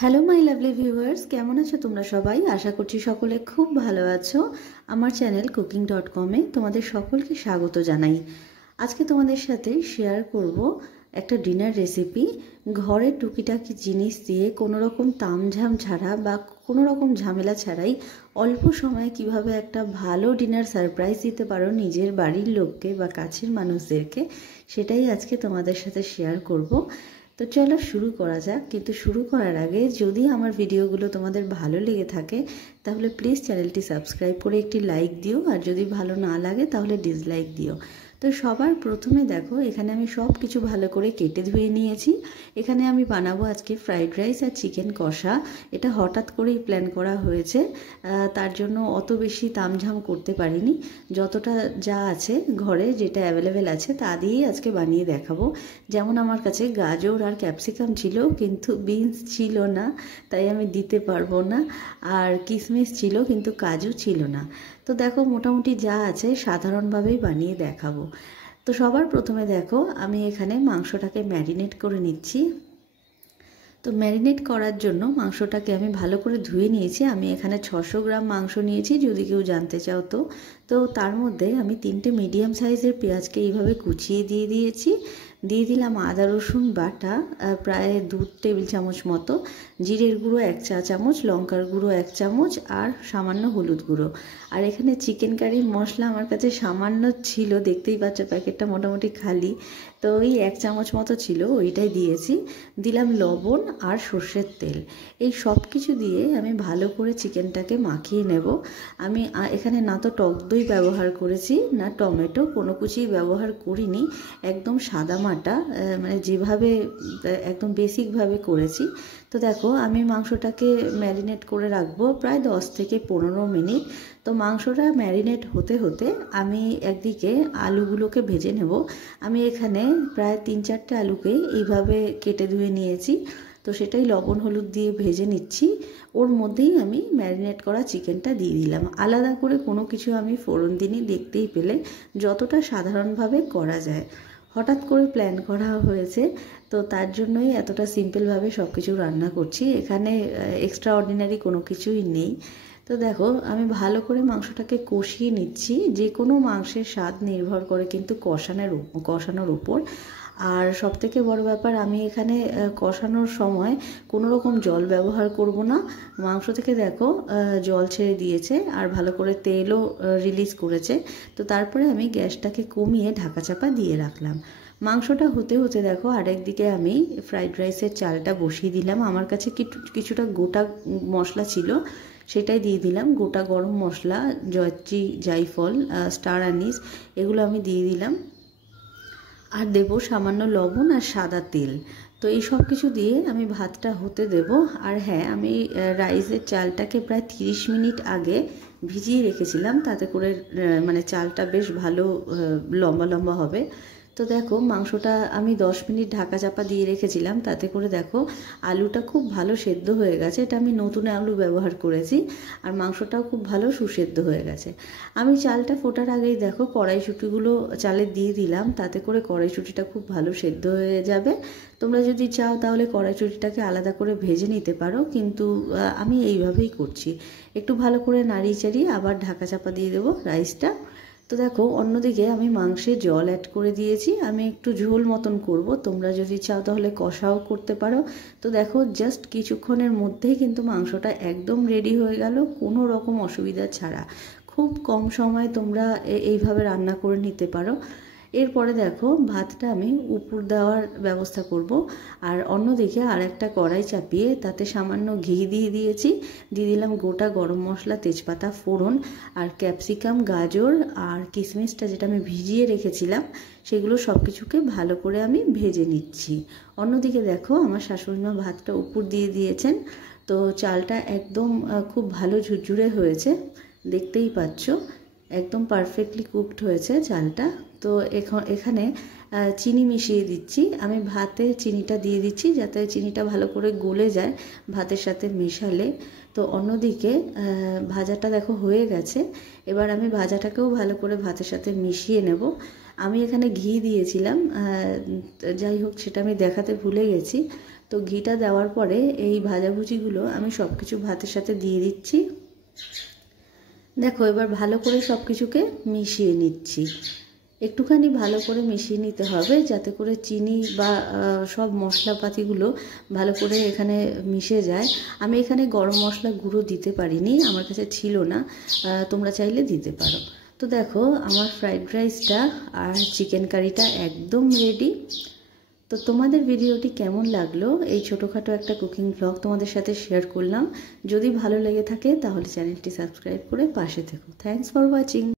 Hello my lovely viewers, কেমন আছো তোমরা সবাই? আশা করছি সকলে খুব ভালো আছো। আমার চ্যানেল কুকিং.com-এ তোমাদের সকলকে স্বাগত জানাই। আজকে তোমাদের সাথে শেয়ার করব একটা ডিনার রেসিপি। ঘরে টুকিটাকি জিনিস দিয়ে কোনো রকম তামঝাম ছাড়া বা কোনো রকম ঝামেলা ছাড়াই অল্প সময়ে কিভাবে একটা ভালো ডিনার সারপ্রাইজ দিতে পারো নিজের বাড়ির লোককে বা কাছের মানুষদেরকে, সেটাই আজকে তোমাদের সাথে শেয়ার করব। তো চলো শুরু করা যাক। কিন্তু শুরু করার আগে যদি আমার ভিডিওগুলো তোমাদের ভালো লেগে থাকে তাহলে প্লিজ চ্যানেলটি সাবস্ক্রাইব করে একটি লাইক দিও, আর যদি ভালো না লাগে তাহলে ডিসলাইক দিও। তো সবার প্রথমে দেখো, এখানে আমি সব কিছু ভালো করে কেটে ধুয়ে নিয়েছি। এখানে আমি বানাবো আজকে ফ্রাইড রাইস আর চিকেন কষা। এটা হঠাৎ করেই প্ল্যান করা হয়েছে, তার জন্য অত বেশি তামঝাম করতে পারিনি। যতটা যা আছে ঘরে, যেটা অ্যাভেলেবেল আছে তা দিয়েই আজকে বানিয়ে দেখাবো। যেমন আমার কাছে গাজর আর ক্যাপসিকাম ছিল, কিন্তু বিনস ছিল না, তাই আমি দিতে পারবো না। আর কিশমিশ ছিল, কিন্তু কাজু ছিল না। তো দেখো, মোটামুটি যা আছে সাধারণভাবেই বানিয়ে দেখাবো। তো সবার প্রথমে দেখো, আমি এখানে মাংসটাকে ম্যারিনেট করে নিচ্ছি। তো ম্যারিনেট করার জন্য মাংসটাকে আমি ভালো করে ধুয়ে নিয়েছি। আমি এখানে 600 গ্রাম মাংস নিয়েছি, যদি কেউ জানতে চাও তো। তো তার মধ্যে আমি 3টে মিডিয়াম সাইজের পেঁয়াজকে এইভাবে কুচিয়ে দিয়ে দিলাম আদা রসুন বাটা প্রায় 2 টেবিল চামচ মতো, জিরের গুঁড়ো 1 চা চামচ, লঙ্কার গুঁড়ো 1 চামচ, আর সামান্য হলুদ গুঁড়ো। আর এখানে চিকেন কারির মশলা আমার কাছে সামান্য ছিল, দেখতেই পাচ্ছ প্যাকেটটা মোটামুটি খালি। তো ওই 1 চামচ মতো ছিল, ওইটাই দিয়েছি। দিলাম লবণ আর সর্ষের তেল। এই সব কিছু দিয়ে আমি ভালো করে চিকেনটাকে মাখিয়ে নেব। আমি এখানে না তো টক দই ব্যবহার করেছি, না টমেটো, কোনো কিছুই ব্যবহার করিনি। একদম সাদামাটা, মানে যেভাবে একদম বেসিকভাবে করেছি। তো দেখো, আমি মাংসটাকে ম্যারিনেট করে রাখবো প্রায় 10 থেকে 15 মিনিট। তো মাংসটা ম্যারিনেট হতে হতে আমি একদিকে আলুগুলোকে ভেজে নেব। আমি এখানে প্রায় 3-4টে আলুকে এইভাবে কেটে ধুয়ে নিয়েছি। তো সেটাই লবণ হলুদ দিয়ে ভেজে নিচ্ছি। ওর মধ্যেই আমি ম্যারিনেট করা চিকেনটা দিয়ে দিলাম। আলাদা করে কোনো কিছু আমি ফোড়ন দিইনি, দেখতেই পেলে যতটা সাধারণভাবে করা যায়। হঠাৎ করে প্ল্যান করা হয়েছে, তো তার জন্যই এতটা সিম্পলভাবে সব কিছু রান্না করছি। এখানে এক্সট্রা অর্ডিনারি কোনো কিছুই নেই। তো দেখো, আমি ভালো করে মাংসটাকে কষিয়ে নিচ্ছি। যে কোনো মাংসের স্বাদ নির্ভর করে কিন্তু কষানোর উপর। আর সবথেকে বড় ব্যাপার, আমি এখানে কষানোর সময় কোনো রকম জল ব্যবহার করব না। মাংস থেকে দেখো জল ছেড়ে দিয়েছে, আর ভালো করে তেলও রিলিজ করেছে। তো তারপরে আমি গ্যাসটাকে কমিয়ে ঢাকা চাপা দিয়ে রাখলাম। মাংসটা হতে হতে দেখো, আরেকদিকে আমি ফ্রাইড রাইসের চালটা বসিয়ে দিলাম। আমার কাছে কিছুটা গোটা মশলা ছিল, সেটাই দিয়ে দিলাম। গোটা গরম মশলা, জয়ত্রী, জায়ফল, স্টার আনিস, এগুলো আমি দিয়ে দিলাম। আর দেব সামান্য লবণ আর সাদা তেল। তো এই সব কিছু দিয়ে আমি ভাতটা হতে দেব। আর হ্যাঁ, আমি রাইসের চালটাকে প্রায় 30 মিনিট আগে ভিজিয়ে রেখেছিলাম, তাতে করে মানে চালটা বেশ ভালো লম্বা লম্বা হবে। তো দেখো, মাংসটা আমি 10 মিনিট ঢাকা চাপা দিয়ে রেখেছিলাম, তাতে করে দেখো আলুটা খুব ভালো সেদ্ধ হয়ে গেছে। এটা আমি নতুন আলু ব্যবহার করেছি। আর মাংসটাও খুব ভালো সুসেদ্ধ হয়ে গেছে। আমি চালটা ফোটার আগেই দেখো কড়াইশুঁটিগুলো চালে দিয়ে দিলাম, তাতে করে কড়াইশুঁটিটা খুব ভালো সেদ্ধ হয়ে যাবে। তোমরা যদি চাও তাহলে কড়াইশুঁটিটাকে আলাদা করে ভেজে নিতে পারো, কিন্তু আমি এইভাবেই করছি। একটু ভালো করে নাড়িয়ে চাড়িয়ে আবার ঢাকা চাপা দিয়ে দেবো রাইসটা। তো দেখো, অন্যদিকে আমি মাংসে জল অ্যাড করে দিয়েছি। আমি একটু ঝোল মতন করব, তোমরা যদি চাও তাহলে কষাও করতে পারো। তো দেখো, জাস্ট কিছুক্ষণের মধ্যেই কিন্তু মাংসটা একদম রেডি হয়ে গেল, কোনো রকম অসুবিধা ছাড়া। খুব কম সময় তোমরা এইভাবে রান্না করে নিতে পারো। এরপরে দেখো, ভাতটা আমি উপর দেওয়ার ব্যবস্থা করব। আর অন্যদিকে আর একটা কড়াই চাপিয়ে তাতে সামান্য ঘি দিয়ে দিলাম গোটা গরম মশলা, তেজপাতা ফোড়ন, আর ক্যাপসিকাম, গাজর আর কিশমিশটা যেটা আমি ভিজিয়ে রেখেছিলাম, সেগুলো সব কিছুকে ভালো করে আমি ভেজে নিচ্ছি। অন্যদিকে দেখো, আমার শাশুড়িমা ভাতটা উপর দিয়ে দিয়েছেন। তো চালটা একদম খুব ভালো ঝুরঝুরে হয়েছে, দেখতেই পাচ্ছ একদম পারফেক্টলি কুকড হয়েছে চালটা। তো এখানে চিনি মিশিয়ে দিচ্ছি। আমি ভাতে চিনিটা দিয়ে দিচ্ছি যাতে চিনিটা ভালো করে গলে যায় ভাতের সাথে মেশালে। তো অন্যদিকে ভাজাটা দেখো হয়ে গেছে। এবার আমি ভাজাটাকেও ভালো করে ভাতের সাথে মিশিয়ে নেব। আমি এখানে ঘি দিয়েছিলাম, যাই হোক সেটা আমি দেখাতে ভুলে গেছি। তো ঘিটা দেওয়ার পরে এই ভাজাভুজিগুলো আমি সব কিছু ভাতের সাথে দিয়ে দিচ্ছি। দেখো এবার ভালো করে সব কিছুকে মিশিয়ে নিচ্ছি। একটুখানি ভালো করে মিশিয়ে নিতে হবে যাতে করে চিনি বা সব মশলাপাতিগুলো ভালো করে এখানে মিশে যায়। আমি এখানে গরম মশলা গুঁড়ো দিতে পারিনি, আমার কাছে ছিল না, তোমরা চাইলে দিতে পারো। তো দেখো আমার ফ্রাইড রাইসটা আর চিকেন কারিটা একদম রেডি। তো তোমাদের ভিডিওটি কেমন লাগলো, এই ছোটোখাটো একটা কুকিং ব্লগ তোমাদের সাথে শেয়ার করলাম। যদি ভালো লেগে থাকে তাহলে চ্যানেলটি সাবস্ক্রাইব করে পাশে থেকো। Thanks for watching.